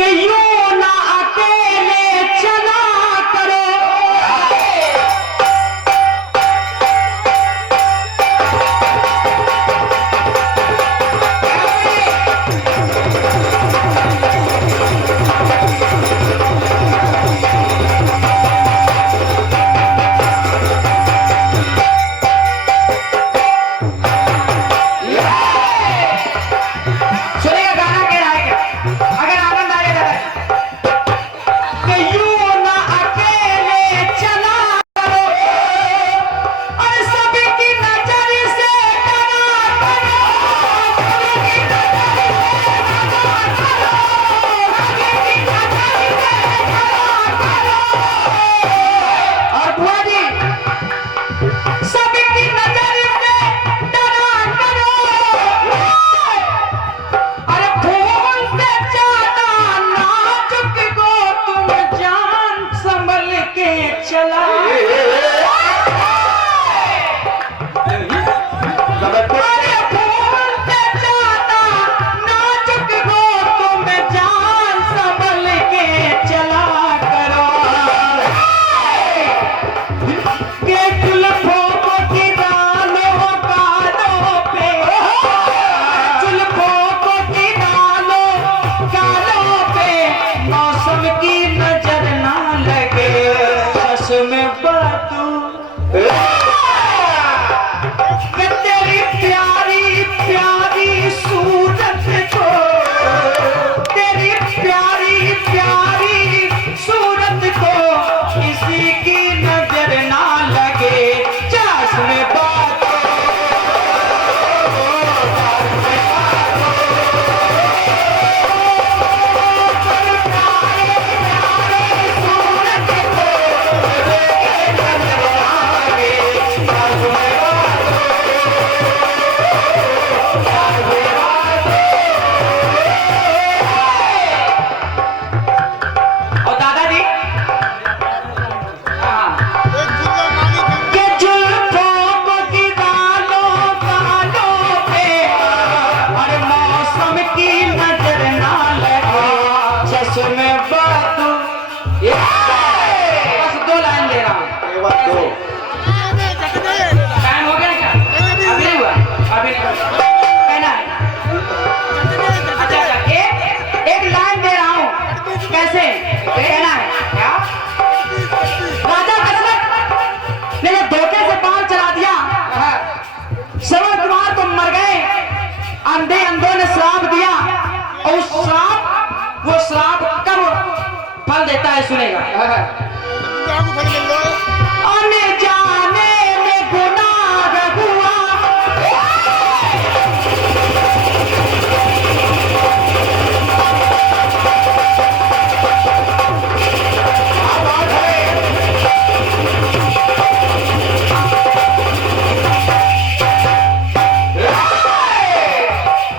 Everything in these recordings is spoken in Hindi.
कि यूं ना अकेले चला करो। सुनिएगा गाना कह रहा है क्या? अगर आनंद आएगा कि यूं ना अकेले चला करो और सबकी नजर से डरा करो, सबकी नजर से डरा करो, सबकी नजर से डरा करो। और बुआ जी, सबकी नजर से डरा करो। अरे फूल से ज्यादा नाजुक को तुम जान संभल के चला। अरे फूल से ज्यादा नाजुक को तुम जान संभल के चला करो। के जुल्फों को गिरालो गालों पे, जुल्फों को गिरालो गालों पे, मौसम की नजर ना लगे चश्मे बदू। कि तेरी प्यारी प्यारी सूरत को, तेरी प्यारी प्यारी सूरत को किसी की नजर ना लगे चश्मे बदू। और दादाजी, हाँ, के जुल्फों को गिरालो गालों पे और मौसम की नजर ना लगे चश्मे बदू। बस 2 लाइन दे रहा हूँ। टाइम हो गया क्या? अभी नहीं हुआ, अभी नहीं हुआ। कहना है अच्छा अच्छा, एक लाइन दे रहा हूँ। कैसे कहना है क्या? राजा दशरथ ने जब धोखे से बाल चला दिया, श्रवण कुमार तो मर गए, अंधे अंधों ने श्राप दिया, और उस श्राप, वो श्राप कब फल देता है सुनेगा। आने जाने में गुनाह हुआ,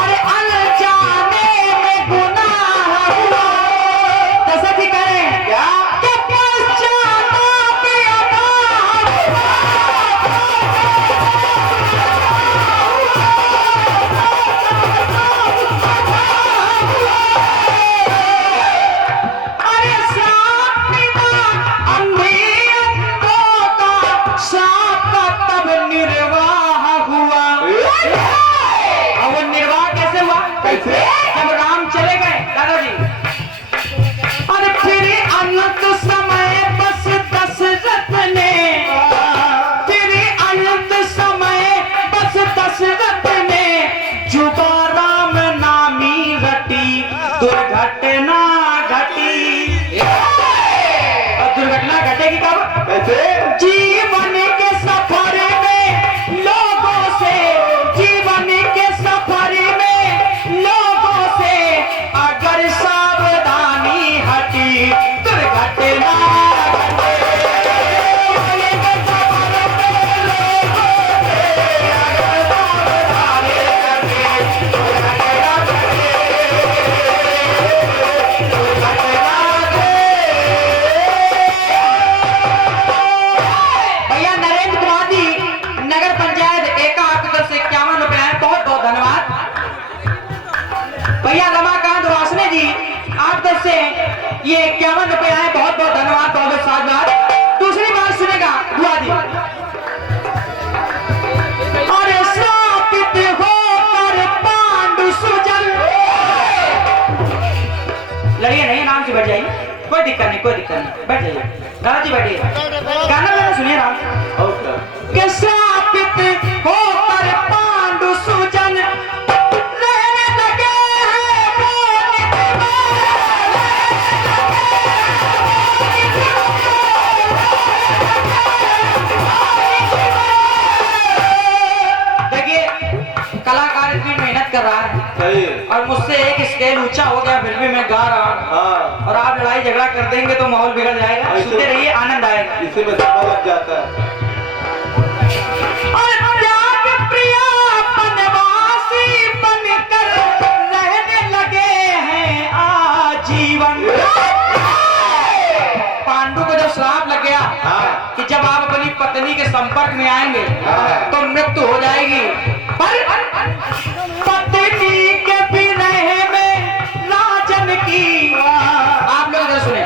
अरे अनजाने में गुनाह हुआ। दशरथ जी कह रहे हैं क्या? कि पश्चाताप अदा हुआ। अरे श्राप मिला अंधे अंधों का, श्राप का तब निर्वाह हुआ। और वो निर्वाह कैसे हुआ? कैसे? जब राम चले गए दादाजी, अरे फिर अनंत समय बस दशरथ ने, फिर अनंत समय बस दशरथ ने जुबा राम नामी रटी, दुर्घटना घटी। और दुर्घटना घटेगी कब? कैसे? जीवन के सफर में लोगों से, जीवन के सफर में लोगों से अगर सावधानी हटी, दुर्घटना घटे। जीवन के सफर में लोगों से अगर सावधानी हटी, दुर्घटना घटे, दुर्घटना घटे। से ये 51 रुपए आए, बहुत बहुत धन्यवाद, बहुत बहुत साधुवाद। दूसरी बात सुनेगा बुआ जी। अरे श्रापित होकर पांडु सुजन, लड़िए नहीं, आराम से बैठ जाइए, कोई दिक्कत नहीं, कोई दिक्कत नहीं, बैठ जाइए दादा जी, बैठिए। गाना मैंने सुनिए आराम से। श्रापित होकर पांडु सुजन रहने लगे हैं देखिए कलाकार इतनी मेहनत कर रहा है और मुझसे एक स्केल ऊंचा हो गया, फिर भी मैं गा रहा हूँ। और आप लड़ाई झगड़ा कर देंगे तो माहौल बिगड़ जाएगा। सुनते रहिए, आनंद आएगा। इसी में समय लग जाता है। और त्याग प्रिया बनवासी बनकर रहने लगे हैं आजीवन। पांडु को जब श्राप लग गया कि जब आप अपनी पत्नी के संपर्क में आएंगे तो मृत्यु हो जाएगी, पर पत्नी के विरह में राजन की, आप लोग इधर सुने।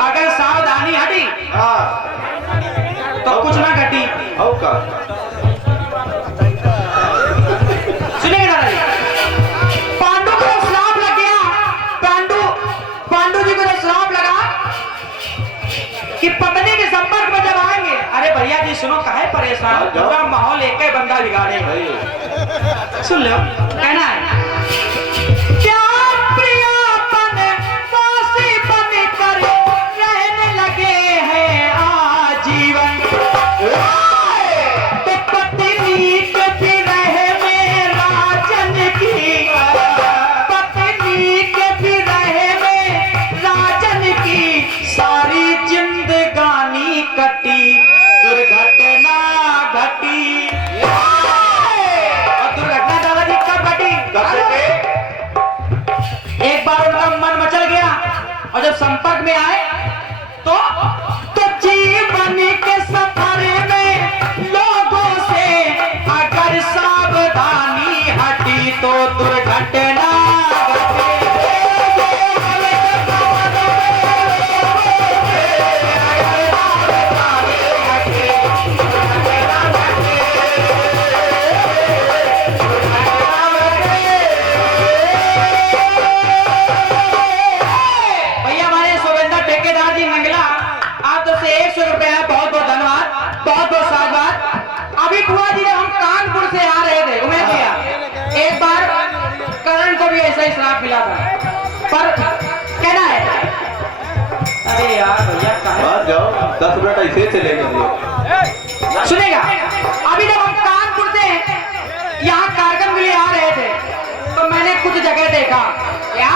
अगर सावधानी हटी तो कुछ ना घटी। सुनिए दादाजी, पांडु को जब श्राप लग गया, पांडु जी को जब श्राप लगा कि पत्नी के संपर्क में जब आएंगे, अरे भैया जी सुनो, काहे परेशान, पूरा माहौल एक ही बंदा बिगाड़े। सुन लो, कहना है क्या प्रियापन फांसी बनकर रहने लगे हैं आजीवन। तो पत्नी के विरह में राजन की, पत्नी के विरह में राजन की सारी जिंदगानी कटी, दुर्घटना घटी। और दुर्घटना दादाजी कब घटी? एक बार उनका मन मचल गया और जब संपर्क में आए तो जीवन के सफर में लोगों से अगर सावधानी हटी तो दुर्घटना बुआ जी हम कानपुर से आ रहे थे, उमेश भैया, एक बार करण को भी ऐसा ही श्राप मिला था, पर कहना है अरे यार भैया जाओ 10 मिनट ऐसे चलेंगे। सुनेगा, अभी जब हम कानपुर से यहाँ कार्यक्रम के लिए आ रहे थे तो मैंने कुछ जगह देखा, क्या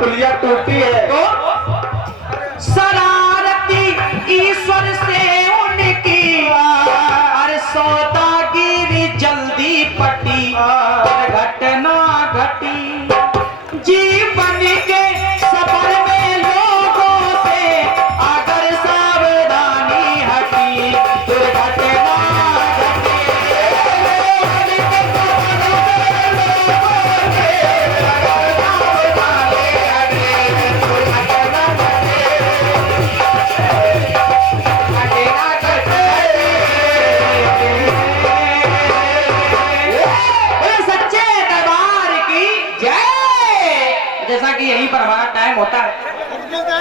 पुलिया टूटी है तो शरारती ईश्वर से उनकी, अरे सौदागिरी जल्दी पटी, घटना घटी। जीवन के सफर में लोगों से अगर सावधानी हटी दुर्घटना घटी।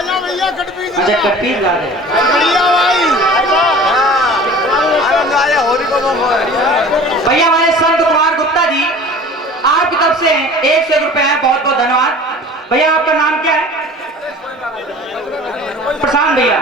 अच्छा कटपीस ला रहे भैया। हमारे संत कुमार गुप्ता जी आपकी तरफ से 100 रुपए हैं, बहुत बहुत धन्यवाद भैया। आपका नाम क्या है? प्रशांत भैया।